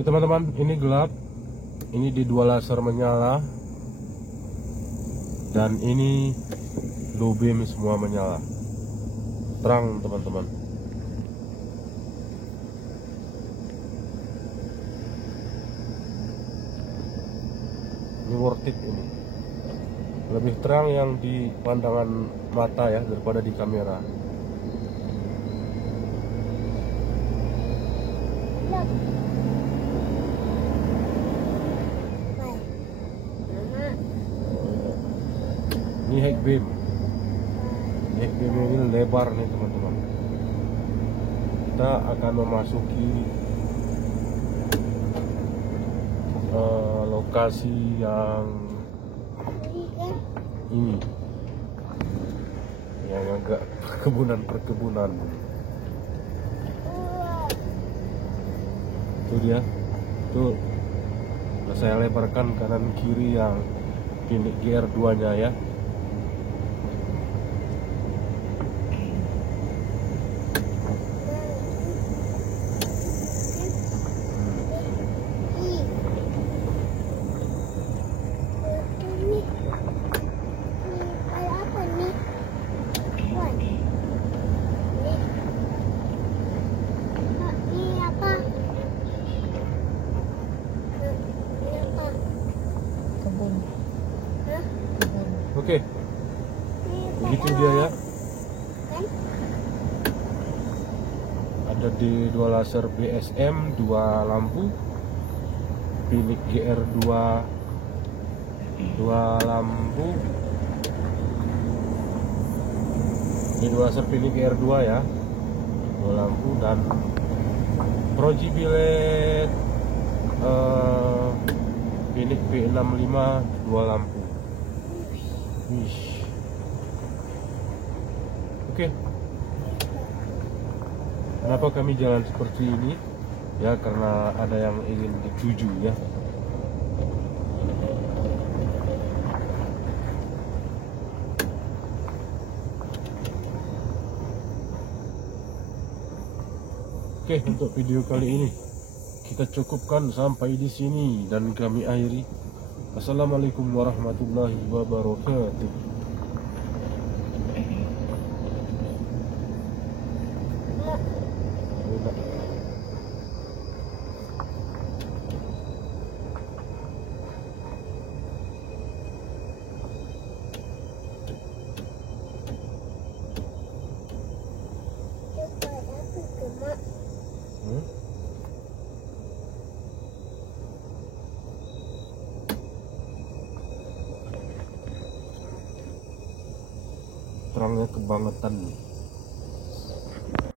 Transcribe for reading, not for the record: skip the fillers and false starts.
Oke teman-teman, ini gelap. Ini di dua laser menyala. Dan ini low beam semua menyala. Terang teman-teman. Ini worth it ini. Lebih terang yang di pandangan mata ya daripada di kamera. Ini high beam. High beam ini lebar nih teman-teman. Kita akan memasuki lokasi yang ini, yang agak perkebunan. Itu dia. Itu saya lebarkan kanan kiri yang Phoenix GR2 nya ya. Oke, begitu dia ya. Ada di dua laser BSM, dua lampu, Phoenix GR2, dua lampu. Ini dua laser Phoenix GR2 ya, dua lampu dan Proji Billet Phoenix P65 dua lampu. Oke. Kenapa kami jalan seperti ini? Ya karena ada yang ingin dituju ya. Oke, untuk video kali ini kita cukupkan sampai di sini dan kami akhiri. Assalamualaikum warahmatullahi wabarakatuh. Terangnya kebangetan nih.